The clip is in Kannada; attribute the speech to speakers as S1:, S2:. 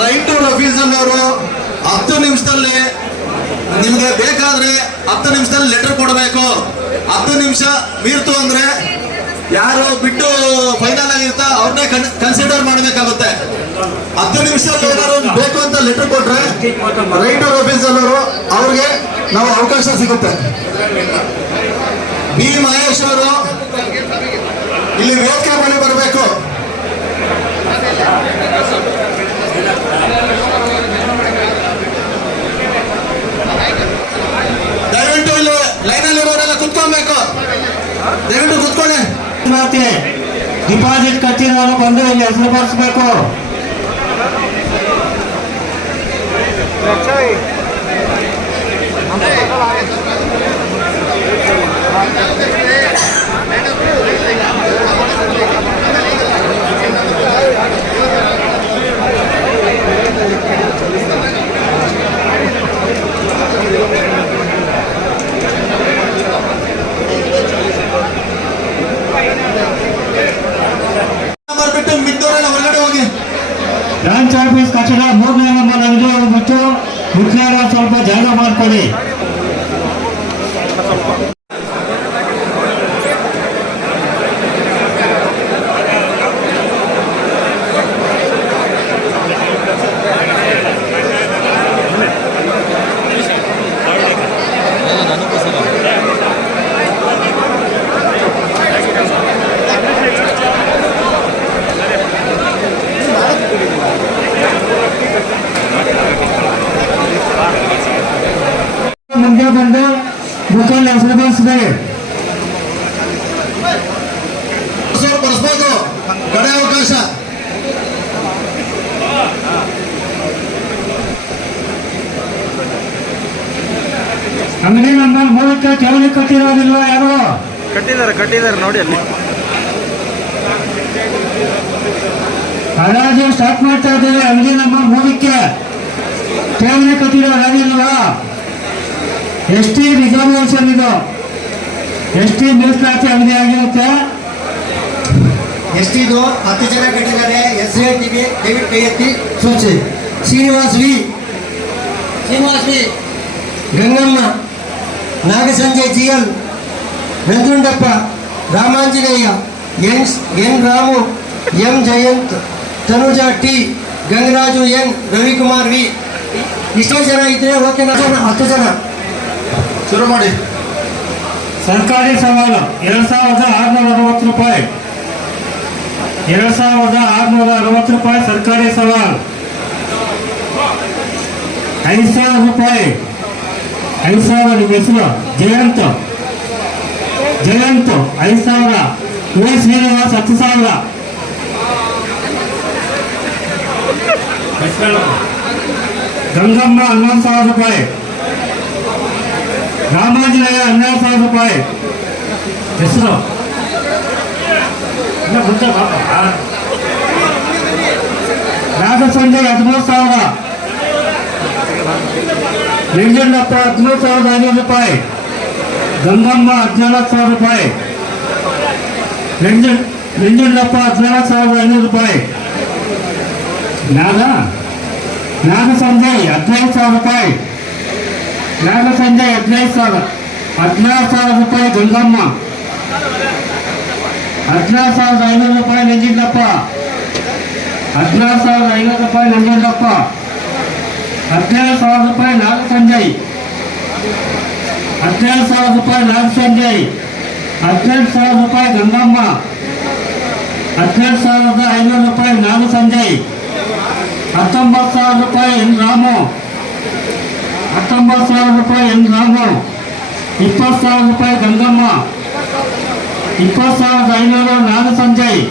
S1: ರೈಟ್ ರೆಫ್ಯೂಸಲ್ ಅವರು ಹತ್ತು ನಿಮಿಷದಲ್ಲಿ ನಿಮಗೆ ಬೇಕಾದ್ರೆ ಹತ್ತು ನಿಮಿಷದಲ್ಲಿ ಲೆಟರ್ ಕೊಡಬೇಕು. ಹತ್ತು ನಿಮಿಷ ಮೀರ್ತು ಅಂದ್ರೆ ಯಾರು ಬಿಟ್ಟು ಫೈನಲ್ ಆಗಿರ್ತ ಅವ್ರನ್ನೇ ಕನ್ಸಿಡರ್ ಮಾಡಬೇಕಾಗುತ್ತೆ. ಹತ್ತು ನಿಮಿಷದಲ್ಲಿ ಏನಾದ್ರು ಬೇಕು ಅಂತ ಲೆಟರ್ ಕೊಟ್ರೆ ರೈಟರ್ ಟು ಅನ್ನೋರು ಅವರು ಅವ್ರಿಗೆ ನಾವು ಅವಕಾಶ ಸಿಗುತ್ತೆ. ಬಿ ಮಹೇಶ್ ಅವರು ಇಲ್ಲಿ ವೇದಿಕೆ ಬಳಿ ಬರಬೇಕು.
S2: ಮತ್ತೆ ಡಿಪಾಸಿಟ್ ಕಟ್ಟಿರೋರು ಬಂದು ಇಲ್ಲಿ ಹೆಸರು ಬರ್ಸ್ಬೇಕು
S1: ನಂಬರ್
S2: ಬ್ರಾಂಚ್ ಆಫೀಸ್ ಕಟ್ಟಡ ಮೂರನೇ ನಂಬರ್ ಅಂಗಡಿ ಹೋಗ್ಬಿಟ್ಟು ಮುಖ್ಯಾರ ಸ್ವಲ್ಪ ಜಾಗ ಮಾಡ್ಕೊಳ್ಳಿ. ಬಂದು ಮುಖಂಡ
S1: ಸ್ವಲ್ಪ ಬರ್ಸ್ಬೋದು ಕಡೆ ಅವಕಾಶ.
S2: ಅಂಗಡಿ ನಂಬರ್ ಮೂಲಕ ಠೇವಣಿ ಕಟ್ಟಿರೋದಿಲ್ವಾ ಯಾರು?
S3: ಕಟ್ಟಿದ್ದಾರೆ ಕಟ್ಟಿದ್ದಾರೆ ನೋಡಿ ಅಲ್ಲಿ.
S2: ಹರಾಜು ಸ್ಟಾರ್ಟ್ ಮಾಡ್ತಾ ಇದ್ದೇವೆ ಅಂಗಡಿ ನಂಬರ್ ಮೂರಕ್ಕೆ. ಠೇವಣಿ ಕಟ್ಟಿರೋದಿಲ್ವಾ ಎಸ್ ಟಿ ರಿಸರ್ವೇಶನ್ ಇದು. ಎಸ್ ಟಿ ಮೀಸಲಾತಿ ಅವಧಿ ಆಗಿರುತ್ತೆ?
S4: ಎಷ್ಟಿದು? ಹತ್ತು ಜನ ಕಟ್ಟಿದ್ದಾರೆ ಎಸ್ ಐ ಟಿಗೆ ದಯವಿಟ್ಟು ಕೈ ಎತ್ತಿ ಸೂಚಿ. Srinivas V. Srinivas V. Gangamma Nagasanjay G L Nanjundappa Ramanjaneya N N Ramu M Jayanth Tanuja T Gangaraju N Ravikumar V. ಇಷ್ಟೋ ಜನ ಇದ್ರೆ ಓಕೆ ಜನ ಹತ್ತು ಜನ.
S1: ಶುರು ಮಾಡಿ.
S2: ಸರ್ಕಾರಿ ಸವಾಲು, ಎರಡ್ ಸಾವಿರದ ಆರುನೂರ ಅರವತ್ತು ರೂಪಾಯಿ. ಎರಡ್ ಸಾವಿರದ ಆರುನೂರ ಅರವತ್ತು ರೂಪಾಯಿ ಸರ್ಕಾರಿ ಸವಾಲು. ಐದು ಸಾವಿರ ರೂಪಾಯಿ. ಐದು ಸಾವಿರ ಹೆಸರು? ಜಯಂತ್. ಜಯಂತ್, ಐದು ಸಾವಿರ. ವಿ ಶ್ರೀನಿವಾಸ್, ಹತ್ತು ಸಾವಿರ. ಗಂಗಮ್ಮ ಹನ್ನೊಂದು ಸಾವಿರ ರೂಪಾಯಿ. ರಾಮಾಂಜನೇಯ ಹನ್ನೆರಡು ಸಾವಿರ ರೂಪಾಯಿ ಹೆಸರು ಇನ್ನ ಮುಂದೆ ಪಾಪ ರಾಗ ಸಂಜಯ್ ಹದಿಮೂರು ಸಾವಿರ ಲಿಂಗಣ್ಣಪ್ಪ ಹದಿಮೂರು ಸಾವಿರದ ಐನೂರು ರೂಪಾಯಿ ಗಂಗಮ್ಮ ಹದಿನಾಲ್ಕು ಸಾವಿರ ರೂಪಾಯಿ ಲಿಂಗ ಲಿಂಗಣ್ಣಪ್ಪ ಹದಿನಾಲ್ಕು ಸಾವಿರದ ಐನೂರು ರೂಪಾಯಿ ನಾಗ ನಾಗ ಸಂಜಯ್ ಹದಿನೈದು ಸಾವಿರ ರೂಪಾಯಿ ಹದಿನಾರು ಸಾವಿರದ ಐನೂರು ರೂಪಾಯಿ ನಂಜಿಂದಪ್ಪ ಹದಿನಾರು ಸಾವಿರದ ಐನೂರು ರೂಪಾಯಿ ನಂಜುಂಡಪ್ಪ ಹದಿನೇಳು ಸಾವಿರ ರೂಪಾಯಿ ನಾಗ ಸಂಜಯ್ ಹದಿನೇಳು ಸಾವಿರ ರೂಪಾಯಿ ನಾಗ ಸಂಜಯ್ ಹದಿನೆಂಟು ಸಾವಿರ ರೂಪಾಯಿ ಗಂಗಮ್ಮ ಹದಿನೆಂಟು ಸಾವಿರದ ಐನೂರು ರೂಪಾಯಿ ನಾಗ ಸಂಜಯ್ ಹತ್ತೊಂಬತ್ತು ಸಾವಿರ ರೂಪಾಯಿ ಎನ್ ರಾಮು ಹತ್ತೊಂಬತ್ತು ಸಾವಿರ ರೂಪಾಯಿ ಎನ್ ರಾಮು ಇಪ್ಪತ್ತು ಸಾವಿರ ರೂಪಾಯಿ ಗಂಗಮ್ಮ ಇಪ್ಪತ್ತು ಸಾವಿರದ ಐನೂರು ನಾಗ ಸಂಜಯ್